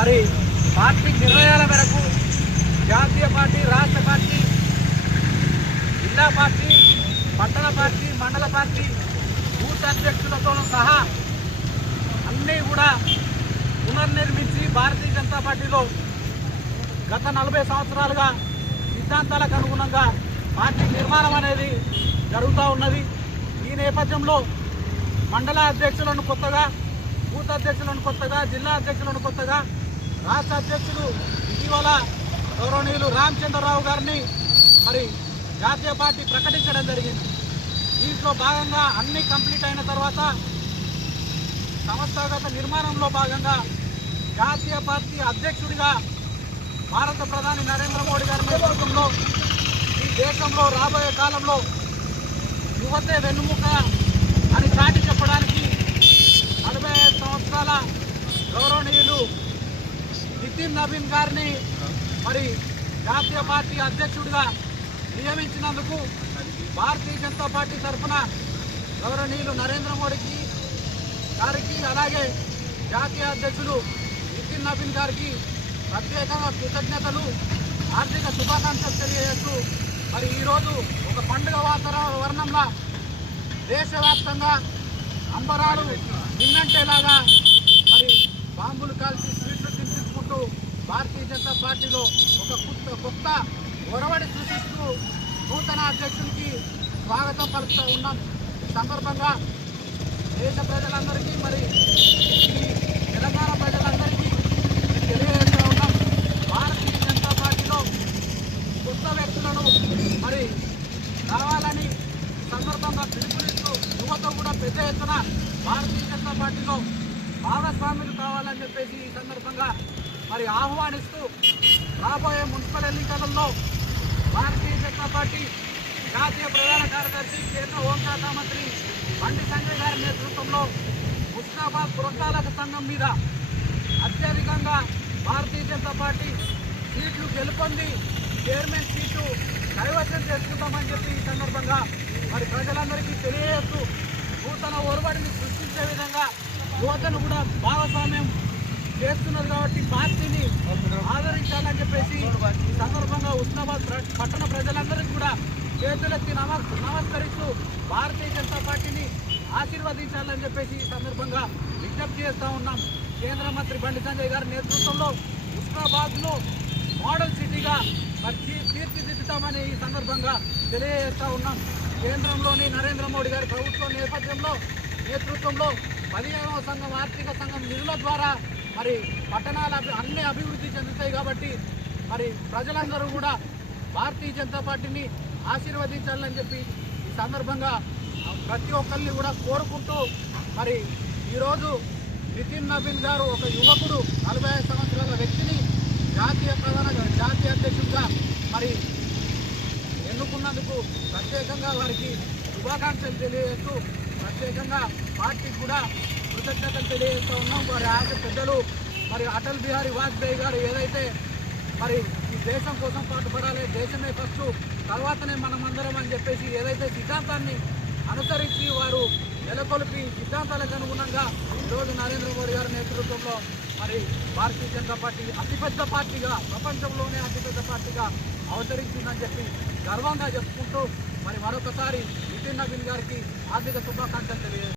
మరి పార్టీ నిర్ణయాల మేరకు జాతీయ పార్టీ, రాష్ట్ర పార్టీ, జిల్లా పార్టీ, పట్టణ పార్టీ, మండల పార్టీ బూత్ అధ్యక్షులతో సహా అన్నీ కూడా పునర్నిర్మించి భారతీయ జనతా పార్టీలో గత 40 సంవత్సరాలుగా సిద్ధాంతాలకు అనుగుణంగా పార్టీ నిర్మాణం అనేది జరుగుతూ ఉన్నది. ఈ నేపథ్యంలో మండల అధ్యక్షులను కొత్తగా, బూత్ అధ్యక్షులను కొత్తగా, జిల్లా అధ్యక్షులను కొత్తగా, రాష్ట్ర అధ్యక్షులు ఇటీవల గౌరవనీయులు రామచంద్రరావు గారిని మరి జాతీయ పార్టీ ప్రకటించడం జరిగింది. దీంట్లో భాగంగా అన్ని కంప్లీట్ అయిన తర్వాత సంస్థాగత నిర్మాణంలో భాగంగా జాతీయ పార్టీ అధ్యక్షుడిగా భారత ప్రధాని నరేంద్ర మోడీ గారి నేతృత్వంలో ఈ దేశంలో రాబోయే కాలంలో యువతే వెన్నుముక అని చాటి చెప్పడానికి 45 సంవత్సరాల గౌరవనీయులు నితిన్ నవీన్ గారిని మరి జాతీయ పార్టీ అధ్యక్షుడిగా నియమించినందుకు భారతీయ జనతా పార్టీ తరఫున గౌరవనీయులు నరేంద్ర మోడీకి గారికి, అలాగే జాతీయ అధ్యక్షులు నితిన్ నవీన్ గారికి ప్రత్యేకంగా కృతజ్ఞతలు, ఆర్థిక శుభాకాంక్షలు తెలియజేస్తూ మరి ఈరోజు ఒక పండుగ వాతావరణంలో దేశవ్యాప్తంగా అంబరాలు నిన్నంటేలాగా మరి బాంబులు కాల్చి స్వీట్లు తినిపించుకుంటూ భారతీయ జనతా పార్టీలో ఒక కొత్త ఒరవడి సృష్టిస్తూ నూతన అధ్యక్షునికి స్వాగతం పలుకుతూ ఉన్నాం. ఈ సందర్భంగా దేశ ప్రజలందరికీ మరి తెలంగాణ ప్రజలందరికీ తెలియజేస్తూ ఉన్నాం. భారతీయ జనతా పార్టీలో కొత్త వ్యక్తులను మరి రావాలని సందర్భంగా పిలుపునిస్తూ యువత కూడా పెద్ద ఎత్తున భారతీయ జనతా పార్టీలో భాగస్వాములు కావాలని చెప్పేసి ఈ సందర్భంగా మరి ఆహ్వానిస్తూ రాబోయే మున్సిపల్ ఎన్నికలలో భారతీయ జనతా పార్టీ జాతీయ ప్రధాన కార్యదర్శి, కేంద్ర హోంశాఖ మంత్రి బండి సంజయ్ గారి నేతృత్వంలో హుస్నాబాద్ పురపాలక సంఘం మీద అత్యధికంగా భారతీయ జనతా పార్టీ సీట్లు గెలుపొంది చైర్మన్ సీటు కైవసం చేసుకుంటామని చెప్పి ఈ సందర్భంగా మరి ప్రజలందరికీ తెలియజేస్తూ నూతన ఒరవడిని సృష్టించే విధంగా యువతను కూడా భాగస్వామ్యం చేస్తున్నది కాబట్టి పార్టీని ఆదరించాలని చెప్పేసి ఈ సందర్భంగా హుస్నాబాద్ పట్టణ ప్రజలందరికీ కూడా చేతులెత్తి నమస్కరిస్తూ భారతీయ జనతా పార్టీని ఆశీర్వదించాలని చెప్పేసి ఈ సందర్భంగా విజ్ఞప్తి చేస్తూ ఉన్నాం. కేంద్ర మంత్రి బండి సంజయ్ గారి నేతృత్వంలో హుస్నాబాద్ను మోడల్ సిటీగా తీర్చిదిద్దుతామని ఈ సందర్భంగా తెలియజేస్తూ ఉన్నాం. కేంద్రంలోని నరేంద్ర మోడీ గారి ప్రభుత్వం నేతృత్వంలో 15వ సంఘం ఆర్థిక సంఘం నిధుల ద్వారా మరి పట్టణాల అన్ని అభివృద్ధి చెందుతాయి కాబట్టి మరి ప్రజలందరూ కూడా భారతీయ జనతా పార్టీని ఆశీర్వదించాలని చెప్పి ఈ సందర్భంగా ప్రతి ఒక్కరిని కూడా కోరుకుంటూ మరి ఈరోజు నితిన్ నవీన్ గారు ఒక యువకుడు 45 సంవత్సరాల వ్యక్తిని జాతీయ అధ్యక్షుడిగా మరి ఎన్నుకున్నందుకు ప్రత్యేకంగా వారికి శుభాకాంక్షలు తెలియజేస్తూ ప్రత్యేకంగా పార్టీకి కూడా కృతజ్ఞతలు తెలియజేస్తూ ఉన్నాం. వారి పెద్దలు మరి అటల్ బిహారీ వాజ్పేయి గారు ఏదైతే మరి ఈ దేశం కోసం పాటుపడాలి, దేశమే ఫస్ట్ తర్వాతనే మనమందరం అని చెప్పేసి ఏదైతే సిద్ధాంతాన్ని అనుసరించి వారు నెలకొల్పి సిద్ధాంతాలకు అనుగుణంగా ఈరోజు నరేంద్ర మోడీ గారి నేతృత్వంలో మరి భారతీయ జనతా పార్టీ అతిపెద్ద పార్టీగా, ప్రపంచంలోనే అతిపెద్ద పార్టీగా అవతరించిందని చెప్పి గర్వంగా చెప్పుకుంటూ మరి మరొకసారి నితిన్ నవీన్ గారికి ఆర్థిక శుభాకాంక్షలు తెలియజేస్తారు.